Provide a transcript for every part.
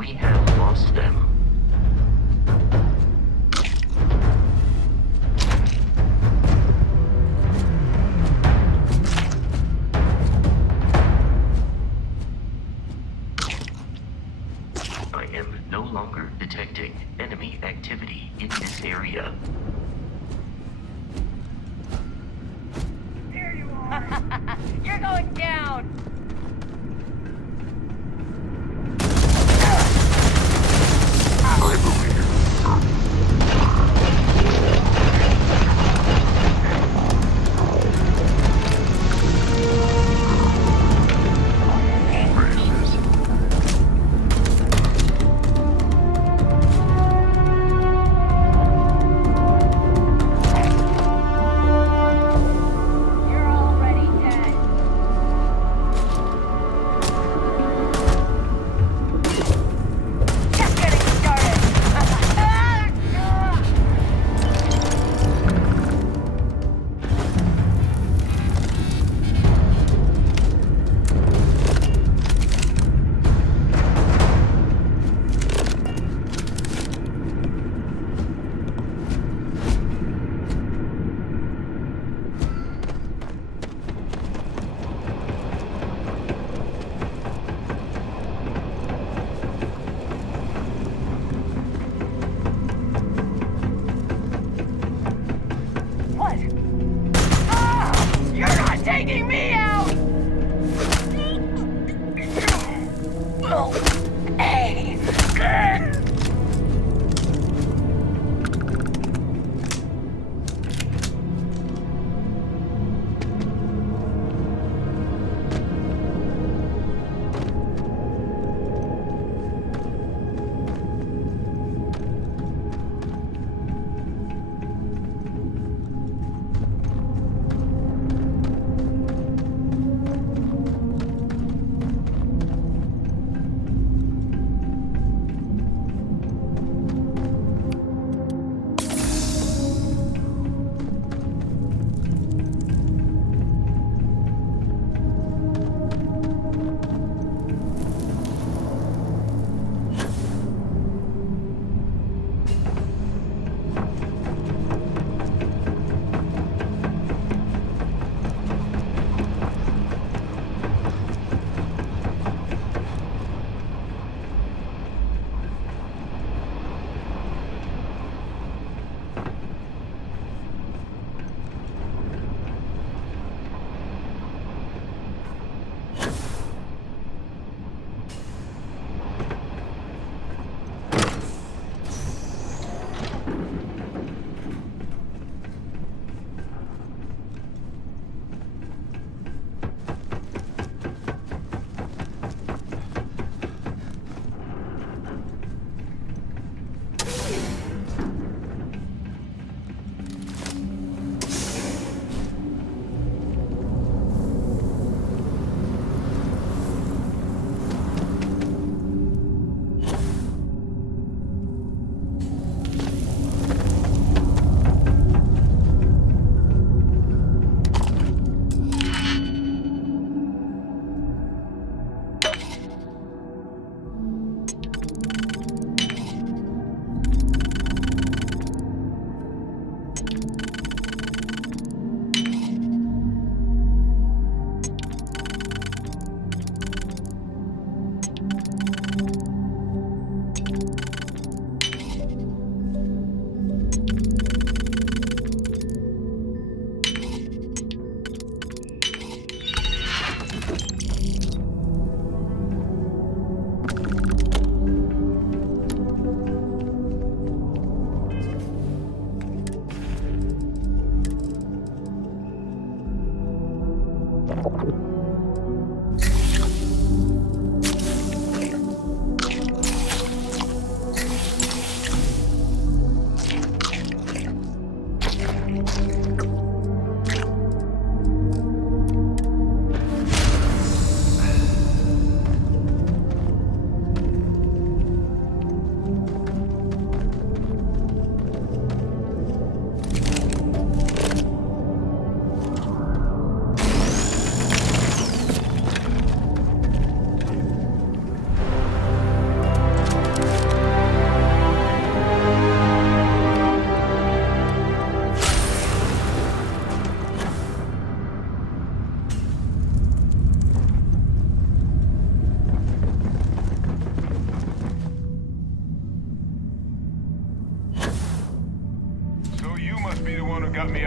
We have lost them. I am no longer detecting enemy activity in this area. Here you are! You're going down!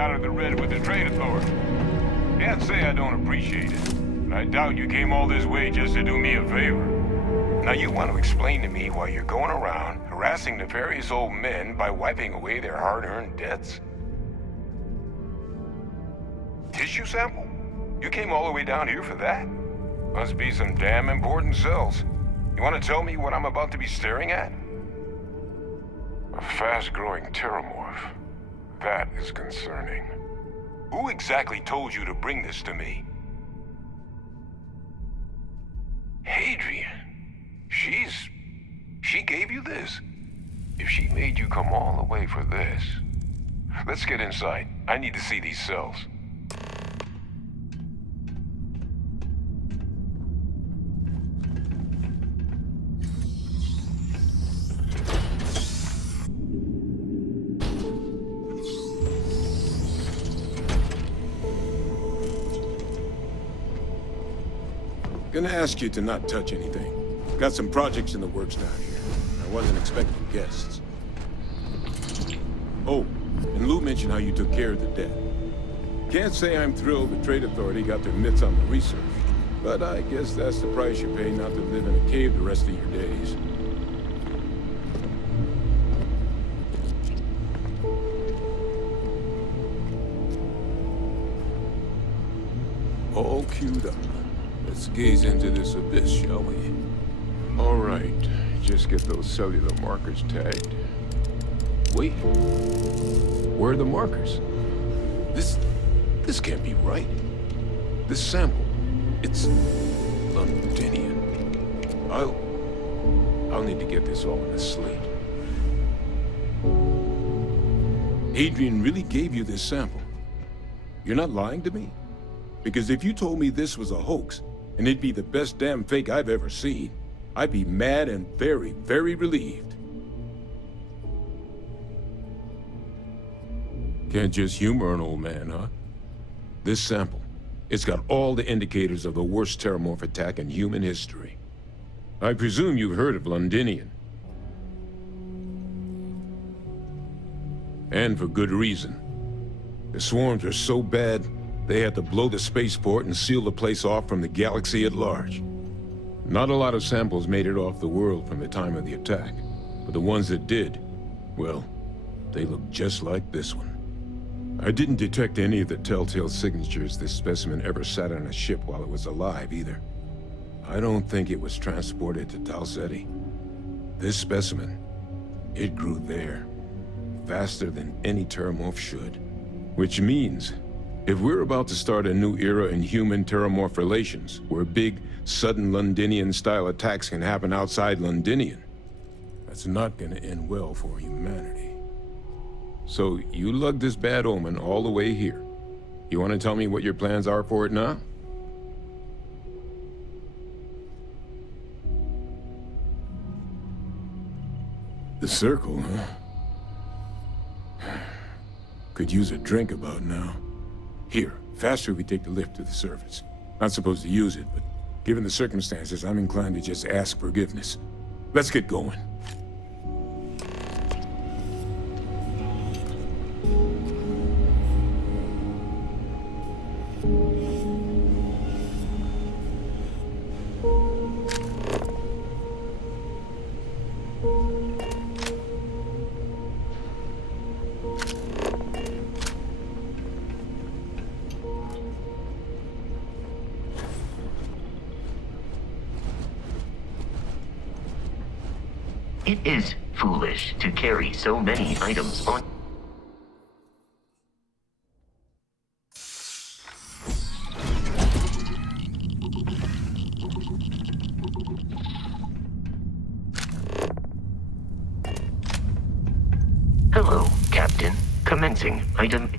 out of the red with the trade authority. Can't say I don't appreciate it, but I doubt you came all this way just to do me a favor. Now you want to explain to me why you're going around harassing nefarious old men by wiping away their hard-earned debts? Tissue sample? You came all the way down here for that? Must be some damn important cells. You want to tell me what I'm about to be staring at? A fast-growing terramorph. That is concerning. Who exactly told you to bring this to me? Hadrian. She gave you this? If she made you come all the way for this... Let's get inside. I need to see these cells. Gonna ask you to not touch anything. Got some projects in the works down here. I wasn't expecting guests. Oh, and Lou mentioned how you took care of the debt. Can't say I'm thrilled the Trade Authority got their mitts on the research, but I guess that's the price you pay not to live in a cave the rest of your days. All queued up. Let's gaze into this abyss, shall we? All right, just get those cellular markers tagged. Wait, where are the markers? This can't be right. This sample, it's Londinian. I'll need to get this all in a slate. Adrian really gave you this sample. You're not lying to me? Because if you told me this was a hoax, and it'd be the best damn fake I've ever seen, I'd be mad and very, very relieved. Can't just humor an old man, huh? This sample, it's got all the indicators of the worst terramorph attack in human history. I presume you've heard of Londinian. And for good reason. The swarms are so bad, they had to blow the spaceport and seal the place off from the galaxy at large. Not a lot of samples made it off the world from the time of the attack, but the ones that did, well, they look just like this one. I didn't detect any of the telltale signatures this specimen ever sat on a ship while it was alive, either. I don't think it was transported to Tal Ceti. This specimen, it grew there, faster than any terramorph should. Which means, if we're about to start a new era in human-terramorph relations, where big, sudden Londinian-style attacks can happen outside Londinian, that's not gonna end well for humanity. So, you lugged this bad omen all the way here. You want to tell me what your plans are for it now? The circle, huh? Could use a drink about now. Here, faster we take the lift to the surface. Not supposed to use it, but given the circumstances, I'm inclined to just ask forgiveness. Let's get going. It is foolish to carry so many items on. Hello, Captain. Commencing item.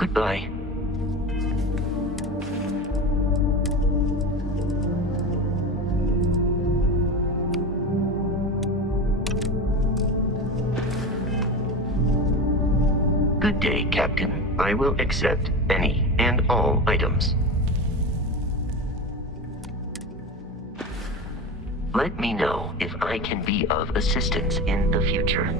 Goodbye. Good day, Captain. I will accept any and all items. Let me know if I can be of assistance in the future.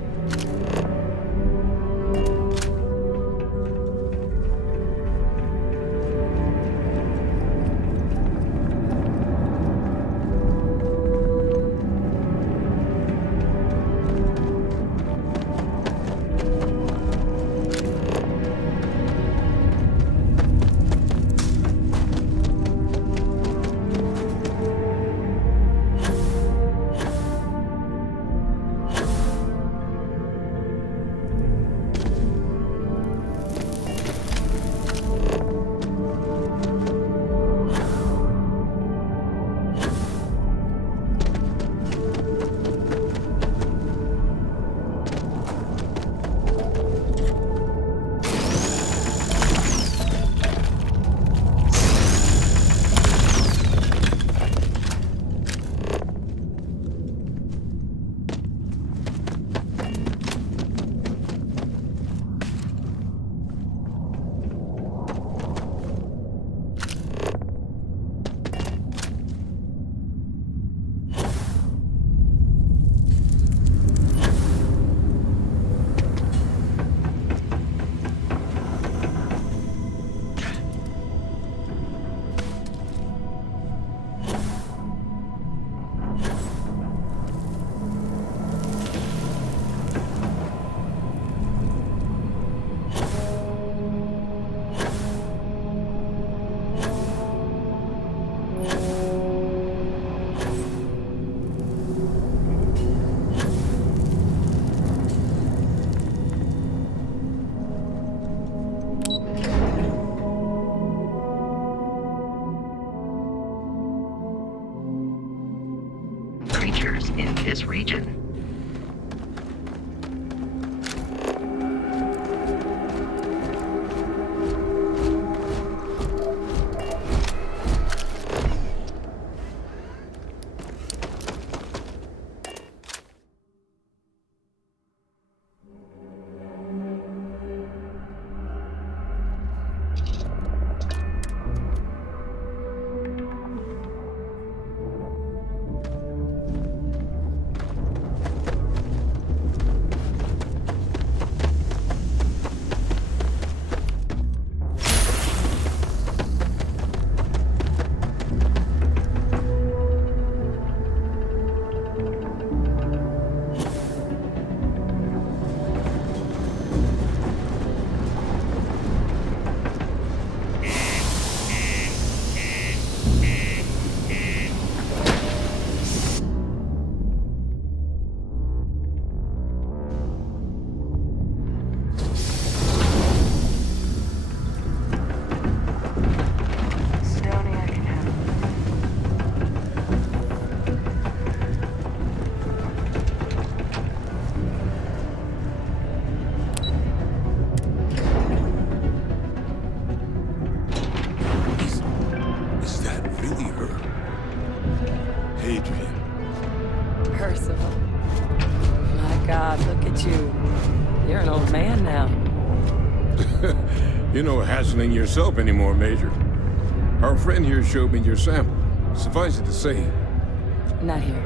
Creatures in this region. You're no hassling yourself anymore, Major. Our friend here showed me your sample. Suffice it to say... Not here.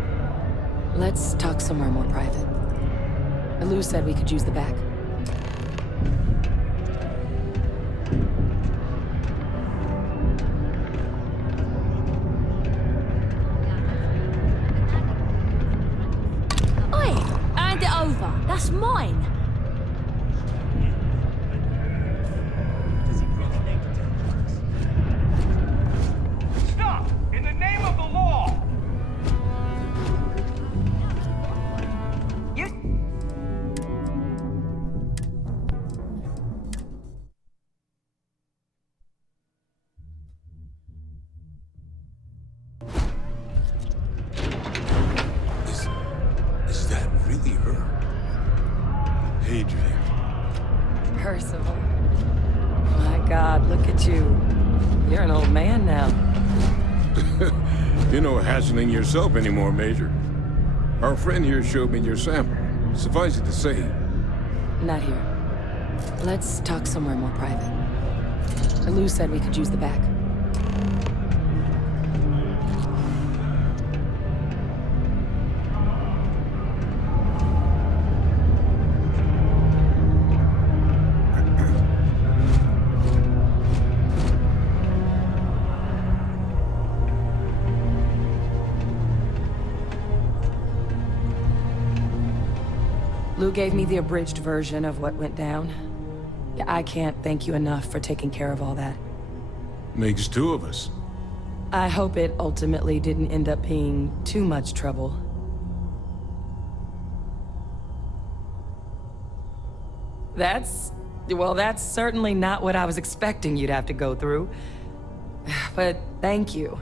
Let's talk somewhere more private. Lou said we could use the back. Oi! Hand it over. That's mine. Stop! In the name of the law! God, look at you. You're an old man now. You're no hassling yourself anymore, Major. Our friend here showed me your sample. Suffice it to say, Not here. Let's talk somewhere more private. Lou said we could use the back. Lou gave me the abridged version of what went down. Yeah, I can't thank you enough for taking care of all that. makes two of us. I hope it ultimately didn't end up being too much trouble. Well, that's certainly not what I was expecting you'd have to go through. But thank you.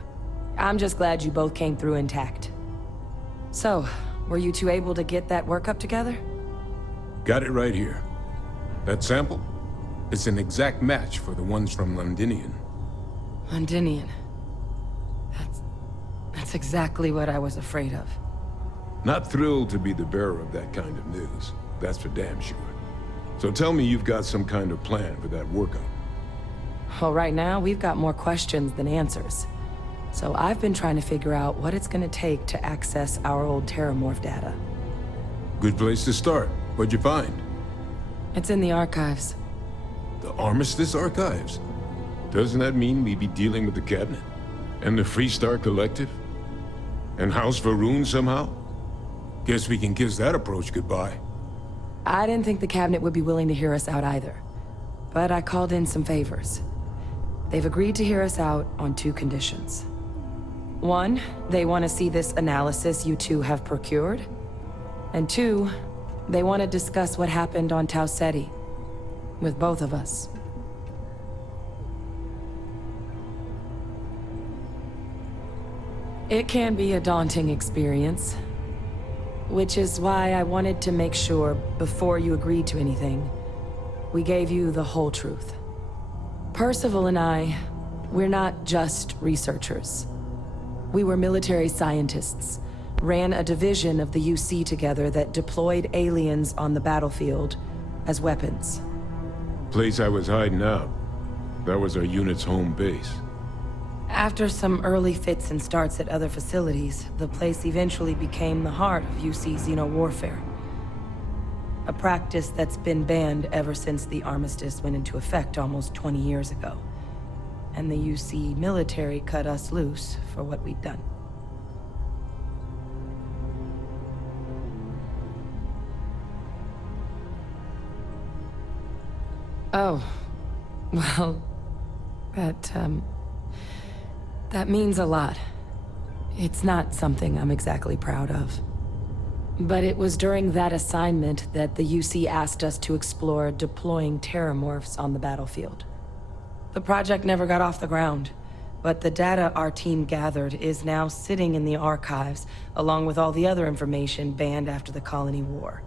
I'm just glad you both came through intact. So, were you two able to get that workup together? Got it right here. That sample? It's an exact match for the ones from Londinian. Londinian. That's exactly what I was afraid of. Not thrilled to be the bearer of that kind of news. That's for damn sure. So tell me you've got some kind of plan for that workup. Well, right now, we've got more questions than answers. So I've been trying to figure out what it's gonna take to access our old Terramorph data. Good place to start. What'd you find? It's in the archives. The Armistice Archives? Doesn't that mean we'd be dealing with the Cabinet? And the Freestar Collective? And House Varun somehow? Guess we can kiss that approach goodbye. I didn't think the Cabinet would be willing to hear us out either. But I called in some favors. They've agreed to hear us out on two conditions. One, they want to see this analysis you two have procured. And two, they want to discuss what happened on Tau Ceti. With both of us. It can be a daunting experience. Which is why I wanted to make sure, before you agreed to anything, we gave you the whole truth. Percival and I, we're not just researchers. We were military scientists, ran a division of the UC together that deployed aliens on the battlefield as weapons. Place I was hiding out. That was our unit's home base. After some early fits and starts at other facilities, the place eventually became the heart of UC xeno-warfare. A practice that's been banned ever since the armistice went into effect almost 20 years ago. And the UC military cut us loose for what we'd done. Oh, well, that means a lot. It's not something I'm exactly proud of. But it was during that assignment that the UC asked us to explore deploying terramorphs on the battlefield. The project never got off the ground, but the data our team gathered is now sitting in the archives, along with all the other information banned after the Colony War.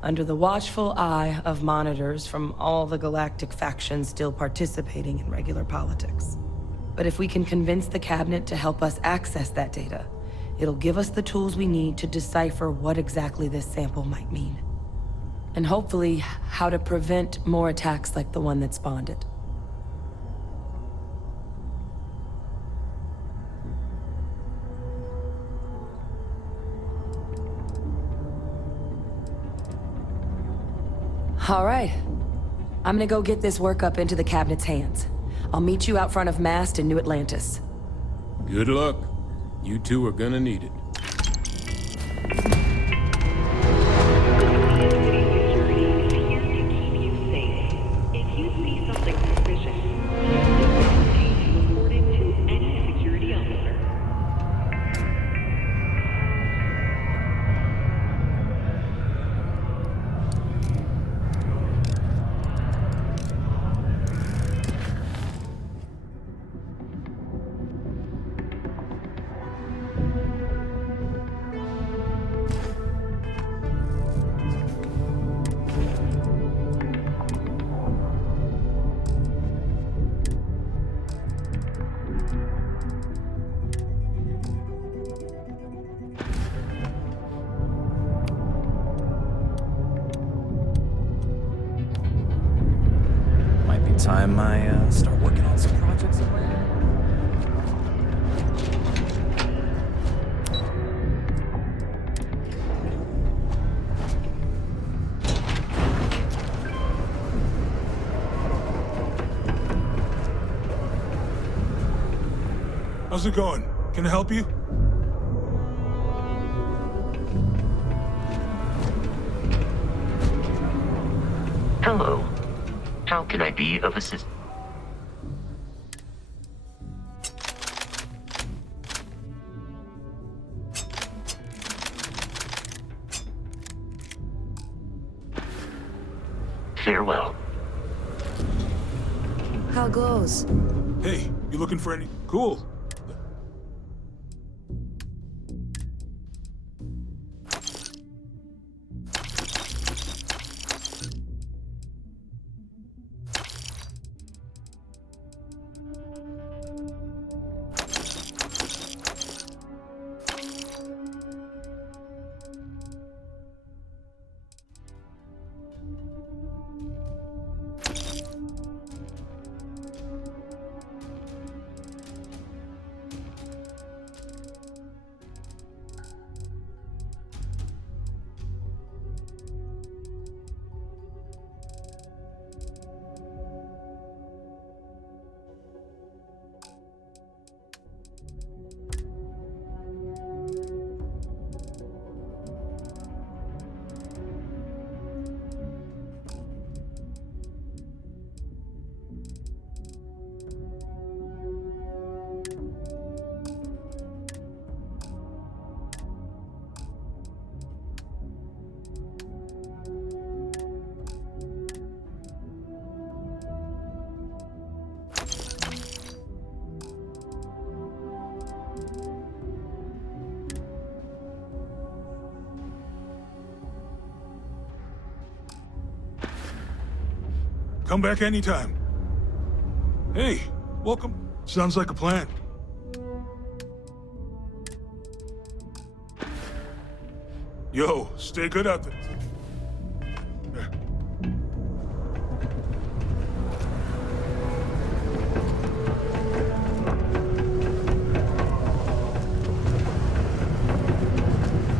Under the watchful eye of monitors from all the galactic factions still participating in regular politics. But if we can convince the Cabinet to help us access that data, it'll give us the tools we need to decipher what exactly this sample might mean. And hopefully, how to prevent more attacks like the one that spawned it. All right. I'm gonna go get this work up into the Cabinet's hands. I'll meet you out front of Mast in New Atlantis. Good luck. You two are gonna need it. If you see something suspicious, don't hesitate to report it to any security officer. about time I start working on some projects of my own. How's it going? Can I help you? Hello. How can I be of assistance? Farewell. How goes? Hey, you looking for any... Cool. Come back anytime. Hey, welcome. Sounds like a plan. Yo, stay good out there. Yeah.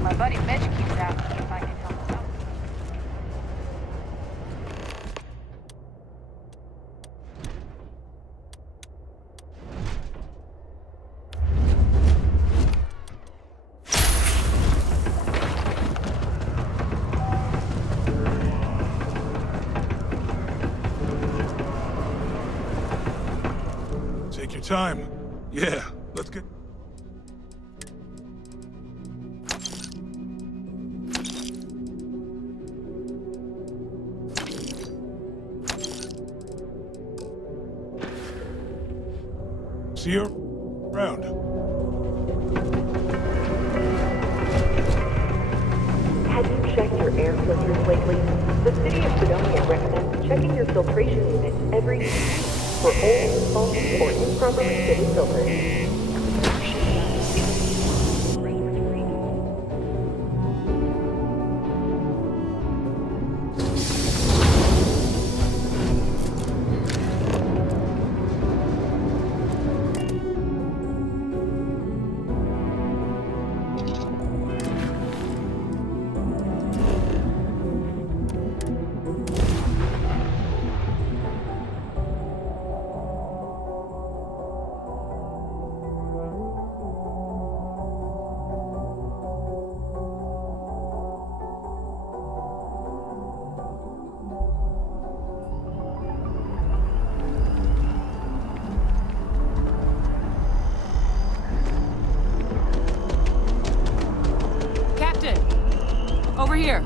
My buddy Mitch keeps asking if I can help him out. Take your time. Yeah, let's get... See you around. Have you checked your air filters lately? The city of Fredonia recommends checking your filtration unit every week for old, faulty, or improperly fitted filters. Over here.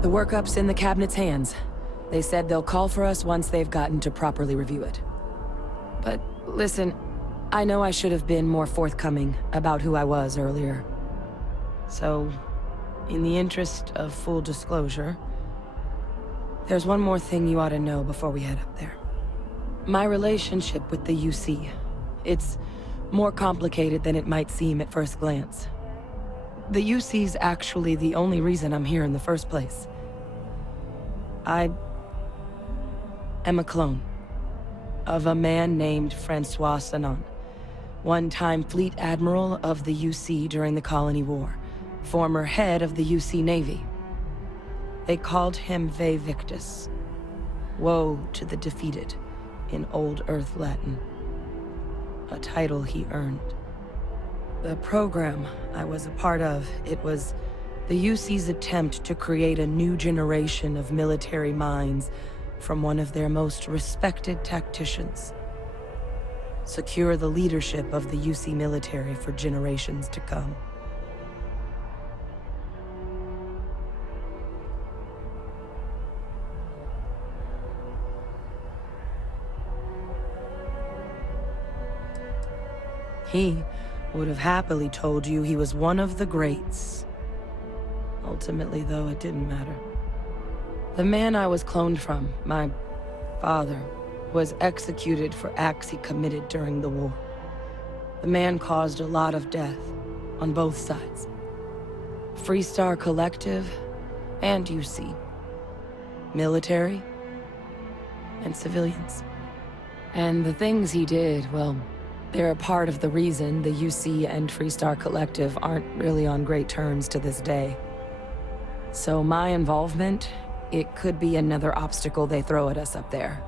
The workup's in the cabinet's hands. They said they'll call for us once they've gotten to properly review it. But listen, I know I should have been more forthcoming about who I was earlier. So, in the interest of full disclosure, there's one more thing you ought to know before we head up there. My relationship with the UC. It's more complicated than it might seem at first glance. The UC's actually the only reason I'm here in the first place. am a clone of a man named Francois Sanon, one-time fleet admiral of the UC during the Colony War, former head of the UC Navy. They called him Ve Victus, woe to the defeated, in Old Earth Latin, a title he earned. The program I was a part of, it was the UC's attempt to create a new generation of military minds from one of their most respected tacticians. Secure the leadership of the UC military for generations to come. He would have happily told you he was one of the greats. Ultimately, though, it didn't matter. The man I was cloned from, my father, was executed for acts he committed during the war. The man caused a lot of death, on both sides. Freestar Collective and UC. Military and civilians. And the things he did, well, they're a part of the reason the UC and Freestar Collective aren't really on great terms to this day. So my involvement, it could be another obstacle they throw at us up there.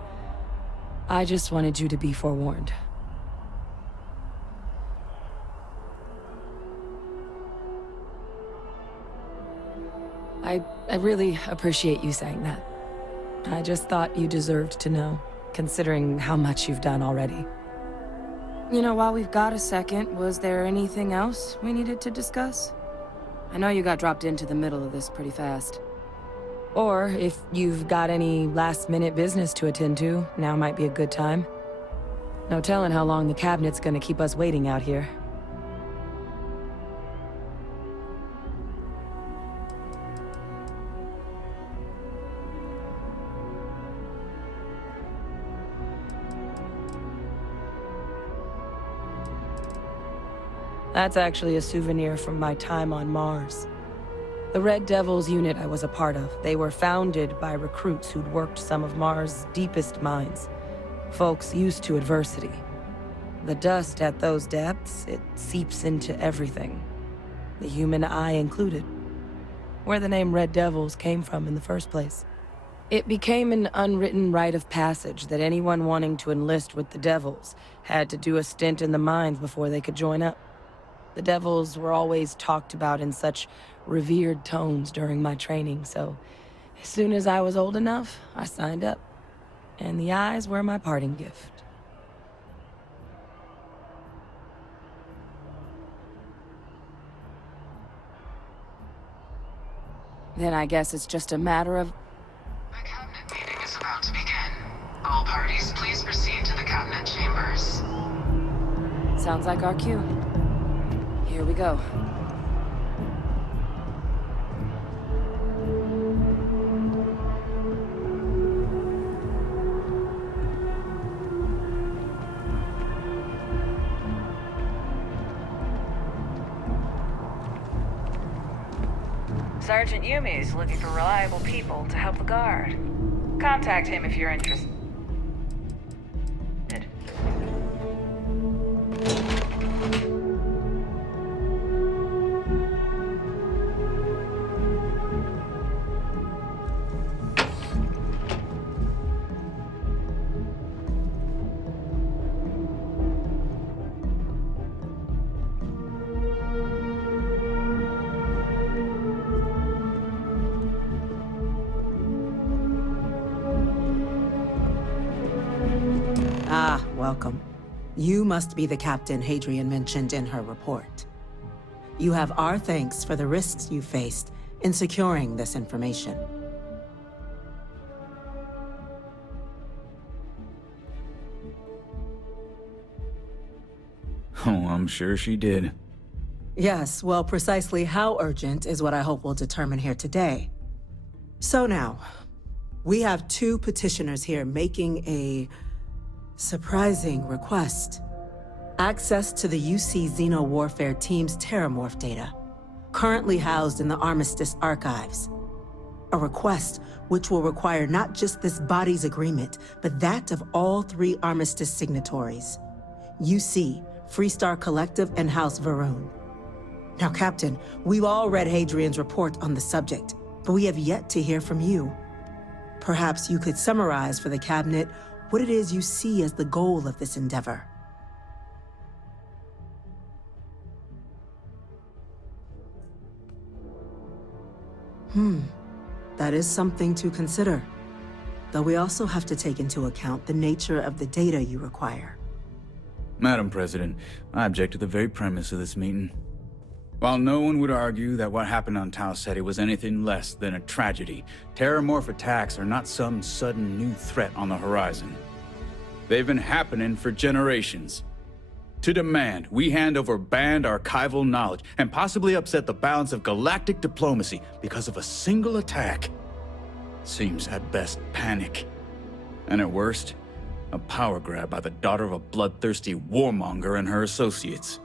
I just wanted you to be forewarned. I really appreciate you saying that. I just thought you deserved to know, considering how much you've done already. You know, while we've got a second, was there anything else we needed to discuss? I know you got dropped into the middle of this pretty fast. Or if you've got any last-minute business to attend to, now might be a good time. No telling how long the cabinet's gonna keep us waiting out here. That's actually a souvenir from my time on Mars. The Red Devils unit I was a part of, they were founded by recruits who'd worked some of Mars' deepest mines. Folks used to adversity. The dust at those depths, it seeps into everything. The human eye included. Where the name Red Devils came from in the first place. It became an unwritten rite of passage that anyone wanting to enlist with the Devils had to do a stint in the mines before they could join up. The Devils were always talked about in such revered tones during my training, so as soon as I was old enough, I signed up. And the eyes were my parting gift. Then I guess it's just a matter of... The cabinet meeting is about to begin. All parties, please proceed to the cabinet chambers. Sounds like our cue. Here we go. Sergeant Yumi's looking for reliable people to help the guard. Contact him if you're interested. Ah, welcome. You must be the captain Hadrian mentioned in her report. You have our thanks for the risks you faced in securing this information. Oh, I'm sure she did. Yes, well, precisely how urgent is what I hope we'll determine here today. So now, we have two petitioners here making a surprising request. Access to the UC Xeno Warfare Team's Terramorph data, currently housed in the Armistice archives. A request which will require not just this body's agreement, but that of all 3 Armistice signatories. UC, Freestar Collective, and House Varun. Now, Captain, we've all read Hadrian's report on the subject, but we have yet to hear from you. Perhaps you could summarize for the Cabinet what it is you see as the goal of this endeavor. That is something to consider. Though we also have to take into account the nature of the data you require. Madam President, I object to the very premise of this meeting. While no one would argue that what happened on Tau Ceti was anything less than a tragedy, terramorph attacks are not some sudden new threat on the horizon. They've been happening for generations. To demand we hand over banned archival knowledge and possibly upset the balance of galactic diplomacy because of a single attack seems at best panic. And at worst, a power grab by the daughter of a bloodthirsty warmonger and her associates.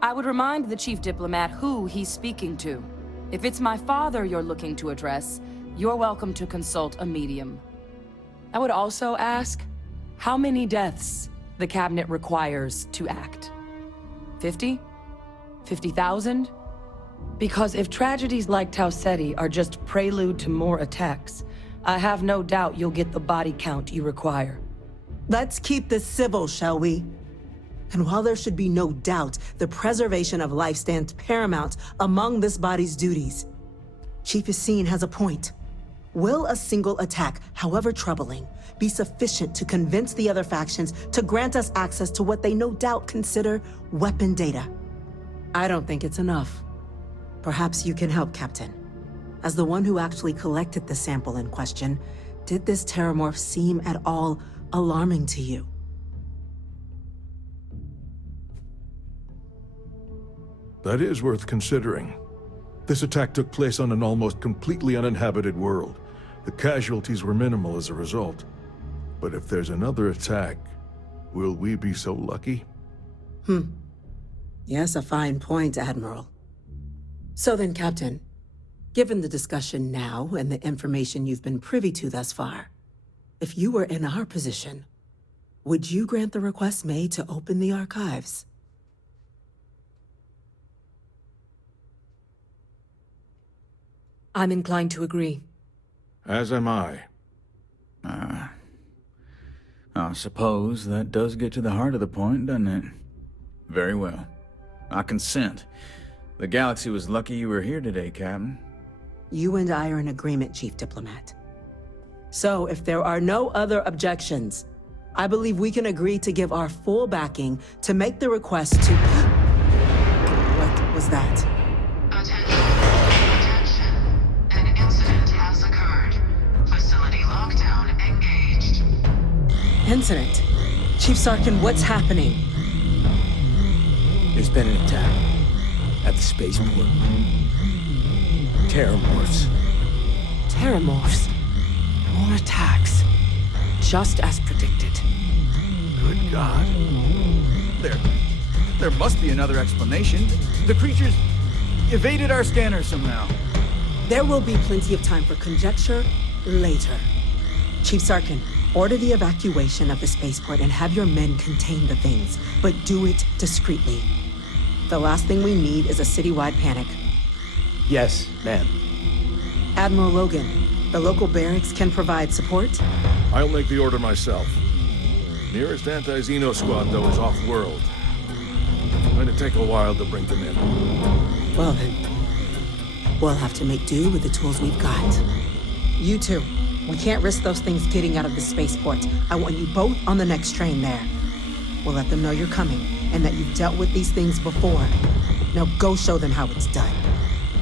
I would remind the chief diplomat who he's speaking to. If it's my father you're looking to address, you're welcome to consult a medium. I would also ask, how many deaths the Cabinet requires to act? 50? 50,000? Because if tragedies like Tau Ceti are just prelude to more attacks, I have no doubt you'll get the body count you require. Let's keep this civil, shall we? And while there should be no doubt the preservation of life stands paramount among this body's duties, Chief Yassine has a point. Will a single attack, however troubling, be sufficient to convince the other factions to grant us access to what they no doubt consider weapon data? I don't think it's enough. Perhaps you can help, Captain. As the one who actually collected the sample in question, did this terramorph seem at all alarming to you? That is worth considering. This attack took place on an almost completely uninhabited world. The casualties were minimal as a result. But if there's another attack, will we be so lucky? Yes, a fine point, Admiral. So then, Captain, given the discussion now and the information you've been privy to thus far, if you were in our position, would you grant the request made to open the archives? I'm inclined to agree. As am I. I suppose that does get to the heart of the point, doesn't it? Very well. I consent. The galaxy was lucky you were here today, Captain. You and I are in agreement, Chief Diplomat. So, if there are no other objections, I believe we can agree to give our full backing to make the request to... What was that? Attention. An incident has occurred. Facility lockdown engaged. Incident? Chief Sarkin, what's happening? There's been an attack at the spaceport. Terramorphs. Terramorphs. More attacks. Just as predicted. Good God. There must be another explanation. The creatures evaded our scanner somehow. There will be plenty of time for conjecture later. Chief Sarkin, order the evacuation of the spaceport and have your men contain the things, but do it discreetly. The last thing we need is a citywide panic. Yes, ma'am. Admiral Logan, the local barracks can provide support? I'll make the order myself. Nearest anti-Xeno squad, though, is off-world. Going to take a while to bring them in. Well then, we'll have to make do with the tools we've got. You two, we can't risk those things getting out of the spaceport. I want you both on the next train there. We'll let them know you're coming, and that you've dealt with these things before. Now go show them how it's done.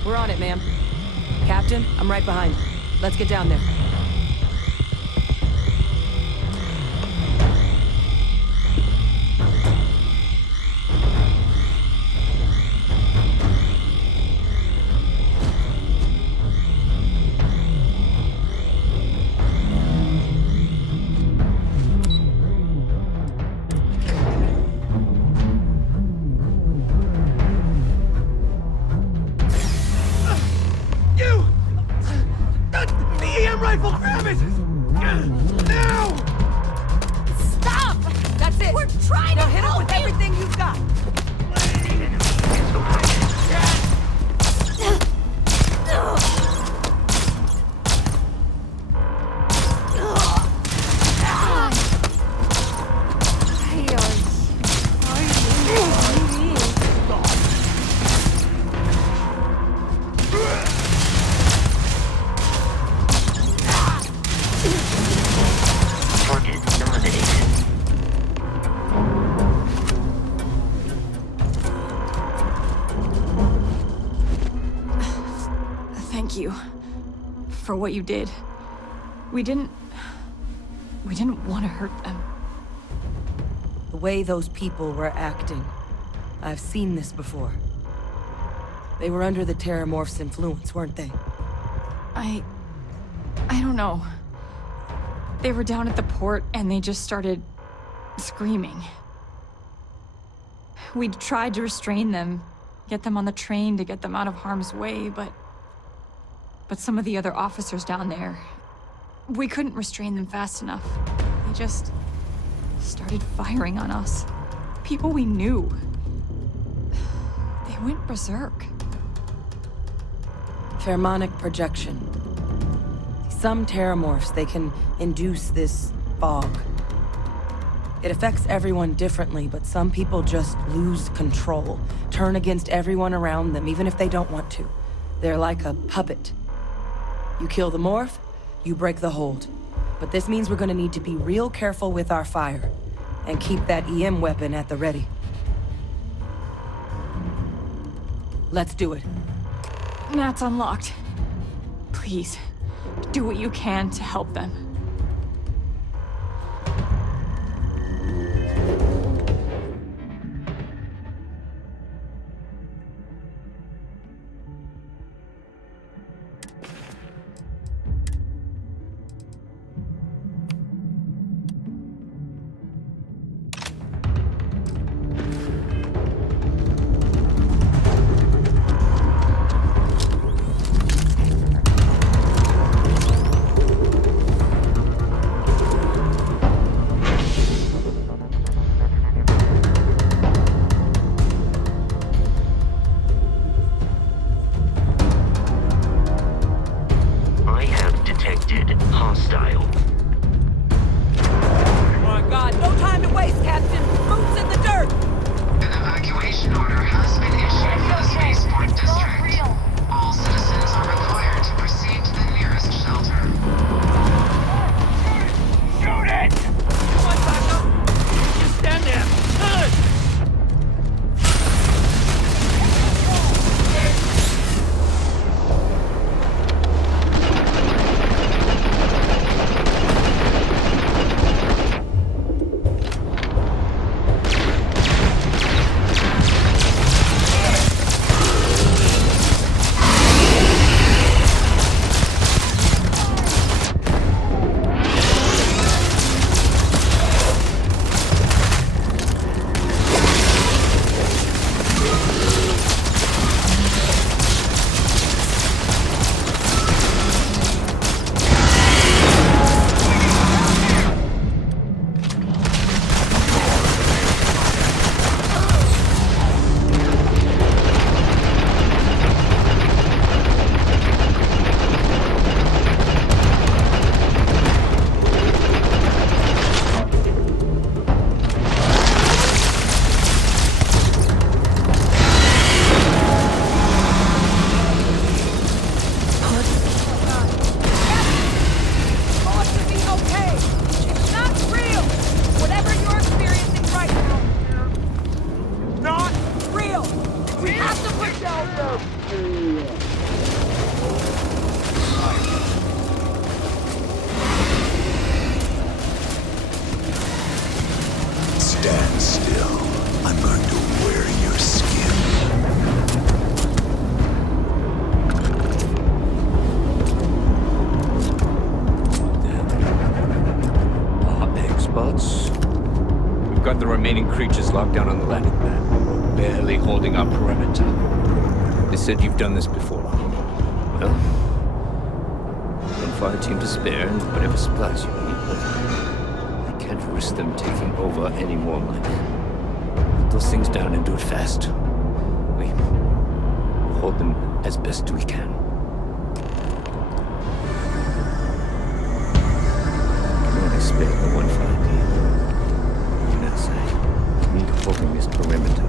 We're on it, ma'am. Captain, I'm right behind. Let's get down there. trying Now to hit him help with you! everything you've got. The enemy is overhead. Target eliminated. Thank you for what you did. We didn't want to hurt them. The way those people were acting, I've seen this before. They were under the Terramorph's influence, weren't they? I don't know. They were down at the port and they just started screaming. We tried to restrain them, get them on the train to get them out of harm's way, but some of the other officers down there, we couldn't restrain them fast enough. They just started firing on us. People we knew. They went berserk. Pheromonic projection. Some Terramorphs, they can induce this fog. It affects everyone differently, but some people just lose control, turn against everyone around them, even if they don't want to. They're like a puppet. You kill the morph, you break the hold. But this means we're gonna need to be real careful with our fire, and keep that EM weapon at the ready. Let's do it. Nat's unlocked. Please, do what you can to help them. I have detected hostile. Oh my God, no time to waste, Captain. Boots in the dirt. An evacuation order has been issued for the spaceport district. All citizens are required to proceed to the nearest shelter. Shoot it! Come on, Taco! Just stand there. Good! Stand still. I'm going to wear your skin. Experts? We've got the remaining creatures locked down on the landing pad. We're barely holding our perimeter. They said you've done this before. Well, one fire team to spare and whatever supplies you need, but I can't risk risk them taking over any more, my man. Put those things down and do it fast. We'll hold them as best we can. Can only spare the one flight lead. On that side, need holding this perimeter.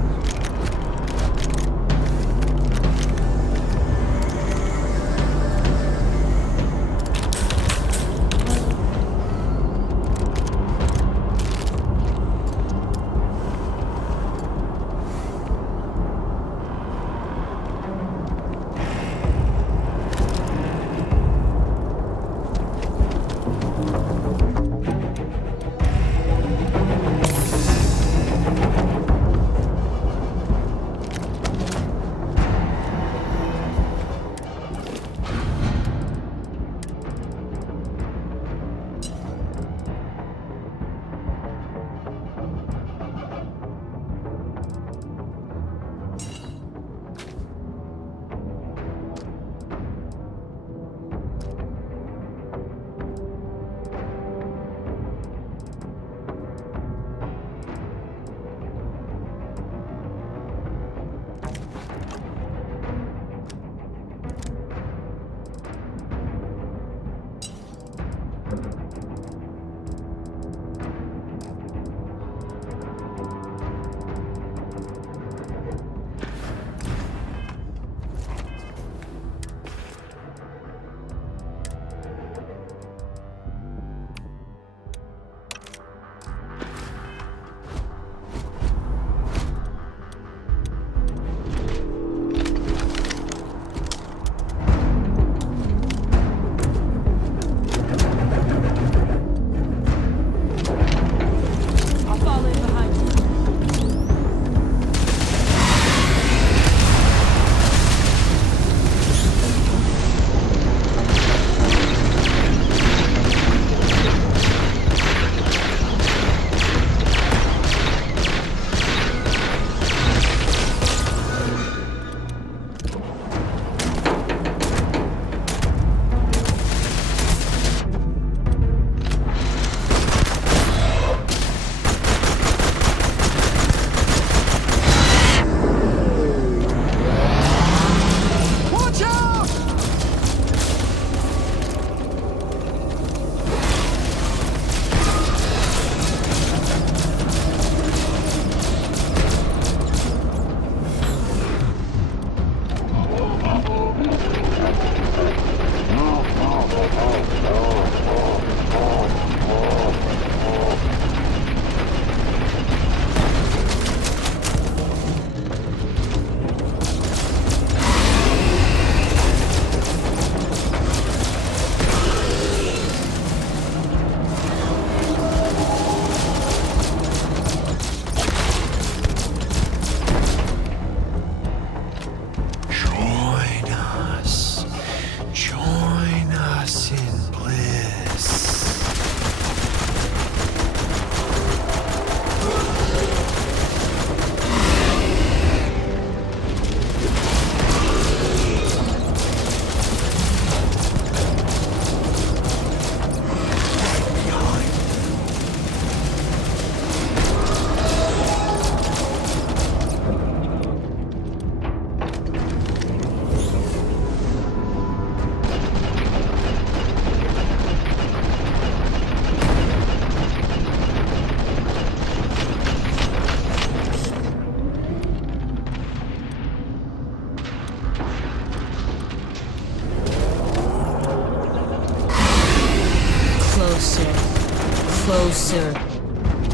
Closer.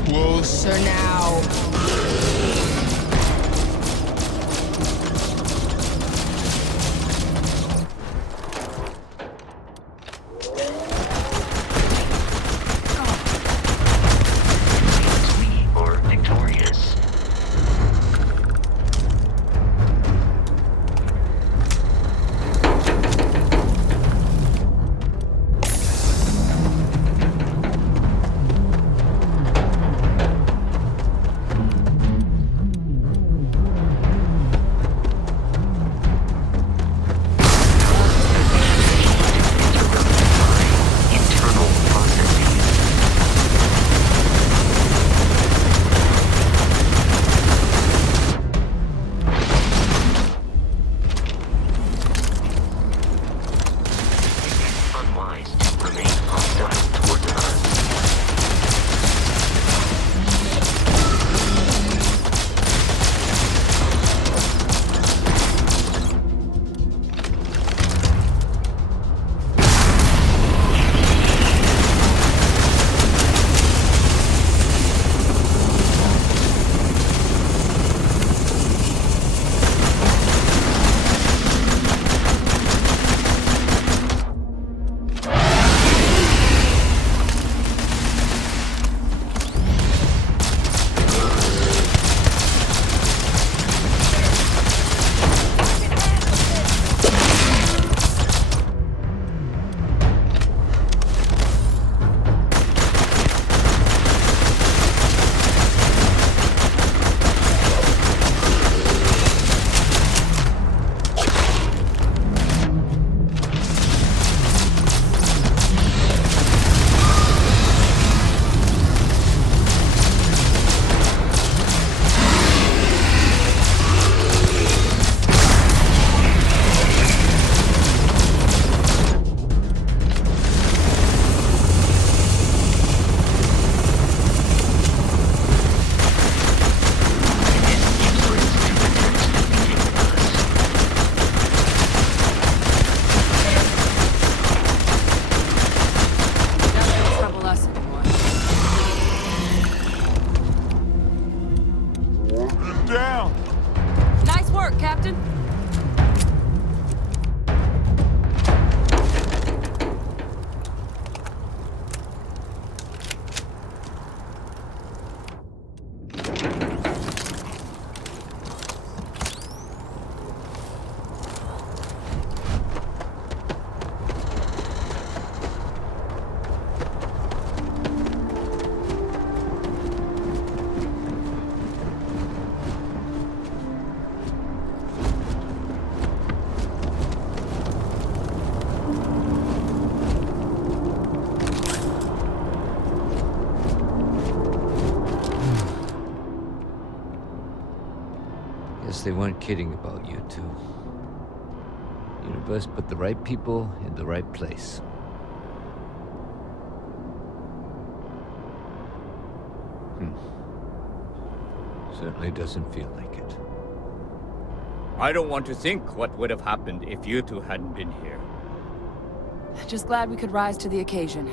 Closer now. We are victorious. work, Captain. Guess they weren't kidding about you two. Universe put the right people in the right place. Certainly doesn't feel like it. I don't want to think what would have happened if you two hadn't been here. Just glad we could rise to the occasion.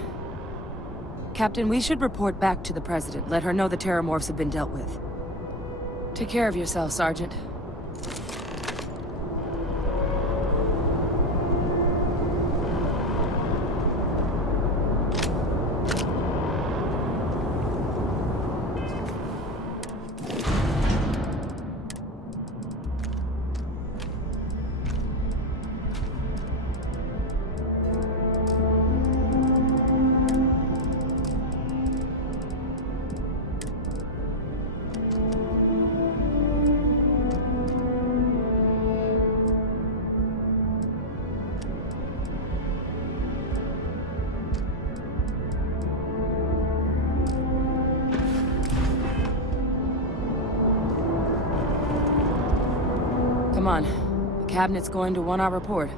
Captain, we should report back to the President. Let her know the Terramorphs have been dealt with. Take care of yourself, Sergeant. Come on. The Cabinet's going to want our report.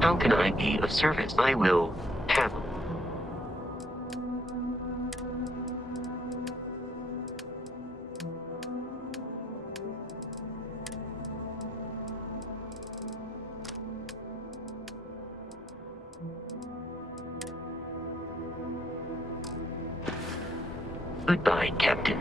How can I be of service? I will have. Goodbye, Captain.